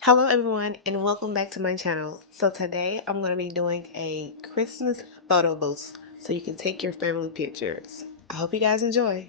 Hello everyone and welcome back to my channel. So today I'm going to be doing a Christmas photo booth so you can take your family pictures. I hope you guys enjoy.